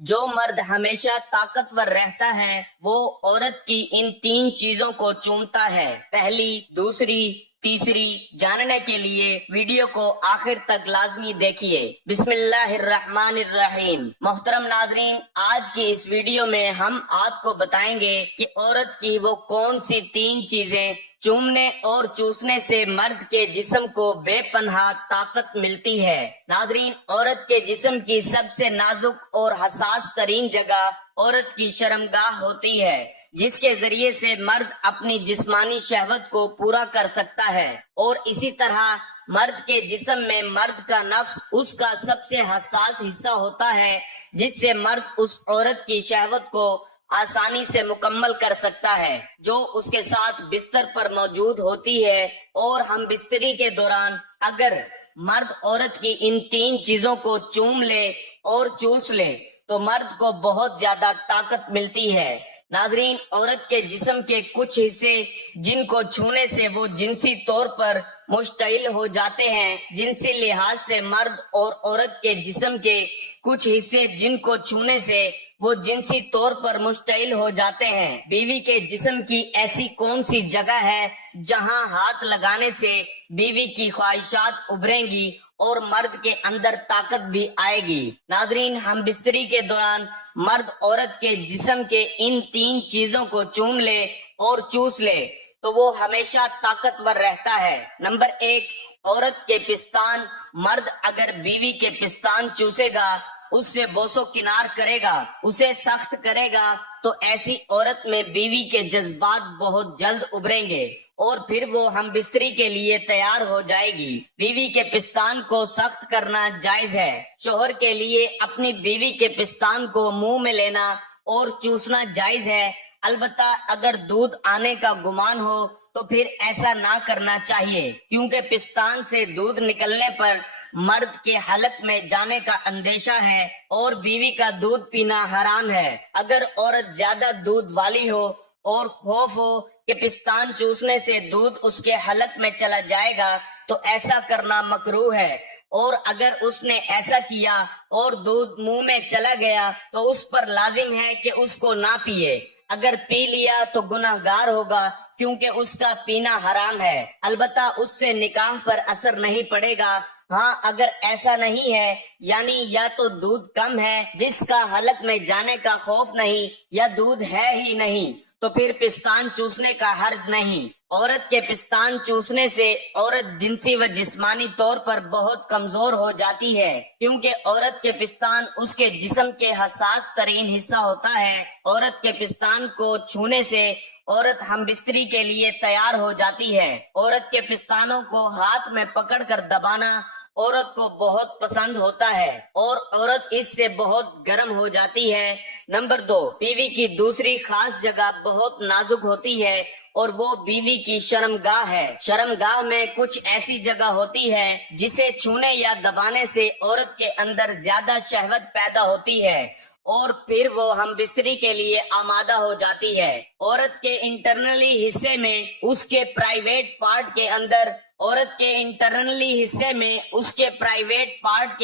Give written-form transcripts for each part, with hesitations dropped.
जो मर्द हमेशा ताकतवर रहता है वो औरत की इन 3 चीजों को चूमता है। पहली, दूसरी, तीसरी जानने के लिए वीडियो को आखिर तक लाजमी देखिए। बिस्मिल्लाहिर्रहमानिर्रहीम। मोहतरम नाजरीन, आज की इस वीडियो में हम आपको बताएंगे कि औरत की वो कौन सी 3 चीजें चूमने और चूसने से मर्द के जिस्म को बेपनाह ताकत मिलती है। नाजरीन, औरत के जिस्म की सबसे नाजुक और हसास तरीन जगह औरत की शर्मगाह होती है, जिसके जरिए से मर्द अपनी जिस्मानी शहवत को पूरा कर सकता है। और इसी तरह मर्द के जिस्म में मर्द का नफ्स उसका सबसे हसास हिस्सा होता है, जिससे मर्द उस औरत की शहवत को आसानी से मुकम्मल कर सकता है जो उसके साथ बिस्तर पर मौजूद होती है। और हम बिस्तरी के दौरान अगर मर्द औरत की इन 3 चीजों को चूम ले और चूस ले तो मर्द को बहुत ज्यादा ताकत मिलती है। नाजरीन, औरत के जिस्म के कुछ हिस्से जिनको छूने से वो जिनसी तौर पर मुश्तइल हो जाते हैं, जिनसी लिहाज से मर्द और औरत के जिस्म के कुछ हिस्से जिनको छूने से वो जिनसी तौर पर मुश्तइल हो जाते हैं। बीवी के जिस्म की ऐसी कौन सी जगह है जहां हाथ लगाने से बीवी की ख्वाहिशात उभरेंगी और मर्द के अंदर ताकत भी आएगी। नाजरीन, हम बिस्तरी के दौरान मर्द औरत के जिस्म के इन 3 चीजों को चूम ले और चूस ले तो वो हमेशा ताकतवर रहता है। नंबर 1, औरत के पिस्तान। मर्द अगर बीवी के पिस्तान चूसेगा, उससे बोसो किनार करेगा, उसे सख्त करेगा, तो ऐसी औरत में बीवी के जज्बात बहुत जल्द उभरेंगे और फिर वो हम बिस्तरी के लिए तैयार हो जाएगी। बीवी के पिस्तान को सख्त करना जायज है। शोहर के लिए अपनी बीवी के पिस्तान को मुंह में लेना और चूसना जायज है। अलबत्ता अगर दूध आने का गुमान हो तो फिर ऐसा ना करना चाहिए, क्योंकि पिस्तान से दूध निकलने पर मर्द के हलक में जाने का अंदेशा है और बीवी का दूध पीना हराम है। अगर औरत ज्यादा दूध वाली हो और खौफ हो कि पिस्तान चूसने से दूध उसके हलक में चला जाएगा तो ऐसा करना मकरूह है। और अगर उसने ऐसा किया और दूध मुंह में चला गया तो उस पर लाजिम है कि उसको ना पिए। अगर पी लिया तो गुनाहगार होगा, क्योंकि उसका पीना हराम है। अलबत्ता उससे निकाह पर असर नहीं पड़ेगा। हाँ, अगर ऐसा नहीं है, यानी या तो दूध कम है जिसका हलक में जाने का खौफ नहीं, या दूध है ही नहीं, तो फिर पिस्तान चूसने का हर्ज नहीं। औरत के पिस्तान चूसने से औरत जिनसी व जिस्मानी तौर पर बहुत कमजोर हो जाती है, क्योंकि औरत के पिस्तान उसके जिस्म के हसास तरीन हिस्सा होता है। औरत के पिस्तान को छूने से औरत हम बिस्तरी के लिए तैयार हो जाती है। औरत के पिस्तानों को हाथ में पकड़कर दबाना औरत को बहुत पसंद होता है और औरत इससे बहुत गर्म हो जाती है। नंबर 2, बीवी की दूसरी खास जगह बहुत नाजुक होती है और वो बीवी की शर्मगाह है। शर्मगाह में कुछ ऐसी जगह होती है जिसे छूने या दबाने से औरत के अंदर ज्यादा शहवत पैदा होती है और फिर वो हम बिस्तरी के लिए आमादा हो जाती है। औरत के इंटरनली हिस्से में उसके प्राइवेट पार्ट के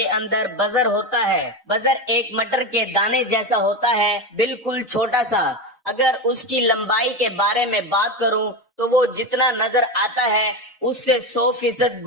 अंदर बजर होता है। बजर एक मटर के दाने जैसा होता है, बिल्कुल छोटा सा। अगर उसकी लंबाई के बारे में बात करूं तो वो जितना नजर आता है उससे 100%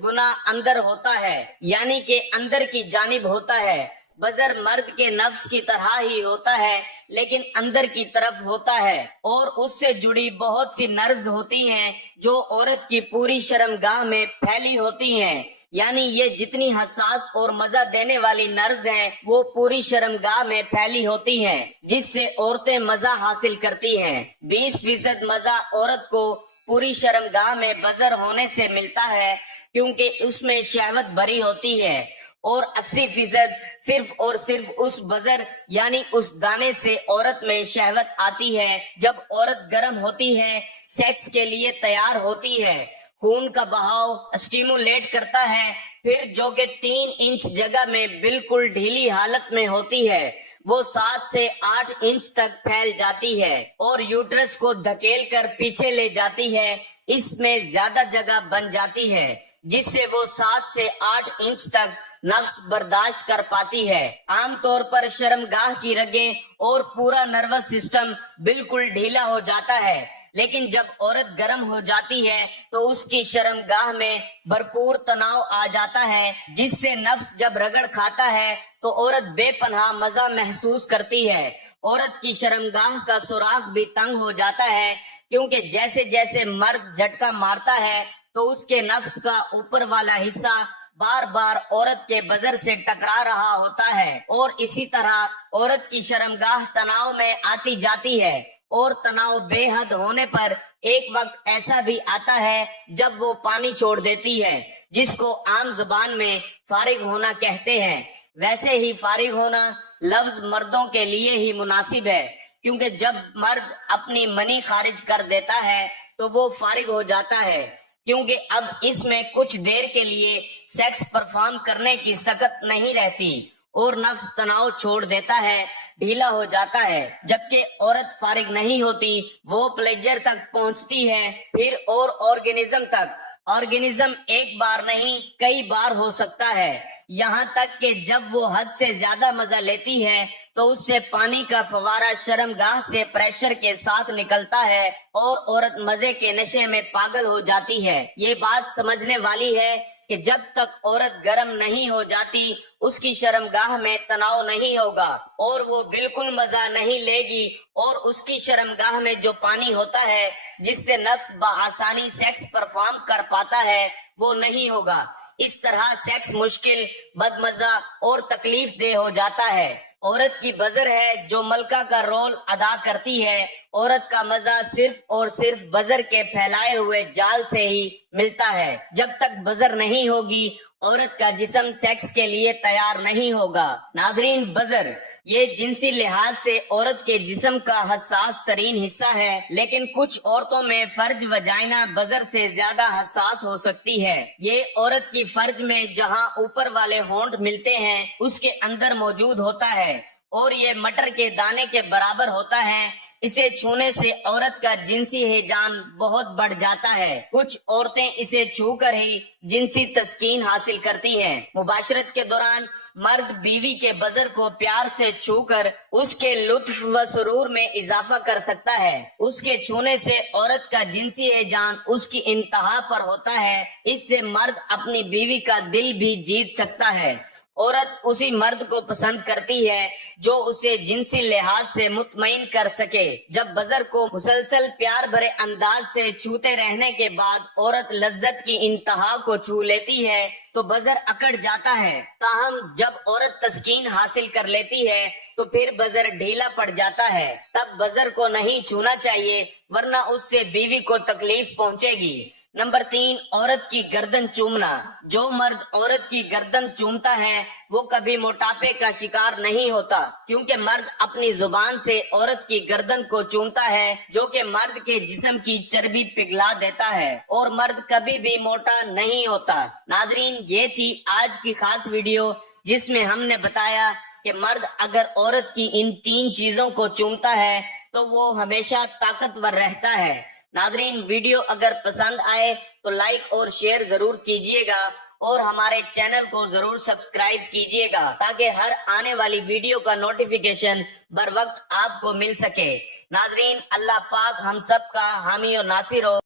गुना अंदर होता है, यानी कि अंदर की जानिब होता है। बजर मर्द के नफ्स की तरह ही होता है, लेकिन अंदर की तरफ होता है और उससे जुड़ी बहुत सी नर्व्स होती हैं जो औरत की पूरी शर्मगाह में फैली होती हैं। यानी ये जितनी हसास और मजा देने वाली नर्व्स हैं वो पूरी शर्मगाह में फैली होती हैं, जिससे औरतें मजा हासिल करती हैं। 20% मजा औरत को पूरी शर्मगाह में बजर होने से मिलता है, क्योंकि उसमें शहवत भरी होती है, और 80% सिर्फ और सिर्फ उस बजर यानी उस दाने से औरत में शहवत आती है। जब औरत गर्म होती है, सेक्स के लिए तैयार होती है, खून का बहाव स्टिमुलेट करता है, फिर जो कि 3 इंच जगह में बिल्कुल ढीली हालत में होती है, वो 7 से 8 इंच तक फैल जाती है और यूट्रस को धकेल कर पीछे ले जाती है। इसमें ज्यादा जगह बन जाती है, जिससे वो 7 से 8 इंच तक नफ्स बर्दाश्त कर पाती है। आमतौर पर शर्मगाह की रगें और पूरा नर्वस सिस्टम बिल्कुल ढीला हो जाता है, लेकिन जब औरत गर्म हो जाती है तो उसकी शर्मगाह में भरपूर तनाव आ जाता है, जिससे नफ्स जब रगड़ खाता है तो औरत बेपनाह मजा महसूस करती है। औरत की शर्मगाह का सुराख भी तंग हो जाता है, क्योंकि जैसे जैसे मर्द झटका मारता है तो उसके नफ्स का ऊपर वाला हिस्सा बार बार औरत के बजर से टकरा रहा होता है, और इसी तरह औरत की शर्मगाह तनाव में आती जाती है। और तनाव बेहद होने पर एक वक्त ऐसा भी आता है जब वो पानी छोड़ देती है, जिसको आम जुबान में फारिग होना कहते हैं। वैसे ही फारिग होना लफ्ज मर्दों के लिए ही मुनासिब है, क्योंकि जब मर्द अपनी मनी खारिज कर देता है तो वो फारिग हो जाता है, क्योंकि अब इसमें कुछ देर के लिए सेक्स परफॉर्म करने की सकत नहीं रहती और नफ्स तनाव छोड़ देता है, ढीला हो जाता है। जबकि औरत फारिग नहीं होती, वो प्लेजर तक पहुंचती है, फिर और ऑर्गेनिज्म तक। ऑर्गेनिज्म एक बार नहीं कई बार हो सकता है, यहाँ तक कि जब वो हद से ज्यादा मजा लेती है तो उससे पानी का फवारा शर्मगाह से प्रेशर के साथ निकलता है और औरत मजे के नशे में पागल हो जाती है। ये बात समझने वाली है कि जब तक औरत गर्म नहीं हो जाती उसकी शर्मगाह में तनाव नहीं होगा और वो बिल्कुल मजा नहीं लेगी, और उसकी शर्मगाह में जो पानी होता है जिससे नफ्स बआसानी सेक्स परफॉर्म कर पाता है वो नहीं होगा। इस तरह सेक्स मुश्किल, बदमजा और तकलीफ देह हो जाता है। औरत की बजर है जो मलका का रोल अदा करती है। औरत का मजा सिर्फ और सिर्फ बजर के फैलाए हुए जाल से ही मिलता है। जब तक बजर नहीं होगी औरत का जिस्म सेक्स के लिए तैयार नहीं होगा। नाजरीन, बजर ये जिनसी लिहाज से औरत के जिस्म का हसास तरीन हिस्सा है, लेकिन कुछ औरतों में फर्ज वजाइना बजर से ज्यादा हसास हो सकती है। ये औरत की फर्ज में जहां ऊपर वाले होंठ मिलते हैं उसके अंदर मौजूद होता है, और ये मटर के दाने के बराबर होता है। इसे छूने से औरत का जिनसी हिजान बहुत बढ़ जाता है। कुछ औरतें इसे छूकर ही जिनसी तस्कीन हासिल करती हैं। मुबाशरत के दौरान मर्द बीवी के बजर को प्यार से छूकर उसके लुत्फ व सुरूर में इजाफा कर सकता है। उसके छूने से औरत का जिनसी हिजान उसकी इंतहा पर होता है। इससे मर्द अपनी बीवी का दिल भी जीत सकता है। औरत उसी मर्द को पसंद करती है जो उसे जिनसी लिहाज से मुतमईन कर सके। जब बजर को मुसलसल प्यार भरे अंदाज से छूते रहने के बाद औरत लज्जत की इंतहा को छू लेती है तो बजर अकड़ जाता है। ताहम जब औरत तस्कीन हासिल कर लेती है तो फिर बजर ढीला पड़ जाता है। तब बजर को नहीं छूना चाहिए, वरना उससे बीवी को तकलीफ पहुंचेगी। नंबर 3, औरत की गर्दन चूमना। जो मर्द औरत की गर्दन चूमता है वो कभी मोटापे का शिकार नहीं होता, क्योंकि मर्द अपनी जुबान से औरत की गर्दन को चूमता है, जो कि मर्द के जिस्म की चर्बी पिघला देता है, और मर्द कभी भी मोटा नहीं होता। नाजरीन, ये थी आज की खास वीडियो जिसमें हमने बताया कि मर्द अगर औरत की इन 3 चीजों को चूमता है तो वो हमेशा ताकतवर रहता है। नाजरीन, वीडियो अगर पसंद आए तो लाइक और शेयर जरूर कीजिएगा, और हमारे चैनल को जरूर सब्सक्राइब कीजिएगा, ताकि हर आने वाली वीडियो का नोटिफिकेशन बर वक्त आपको मिल सके। नाजरीन, अल्लाह पाक हम सब का हामी और नासिर हो।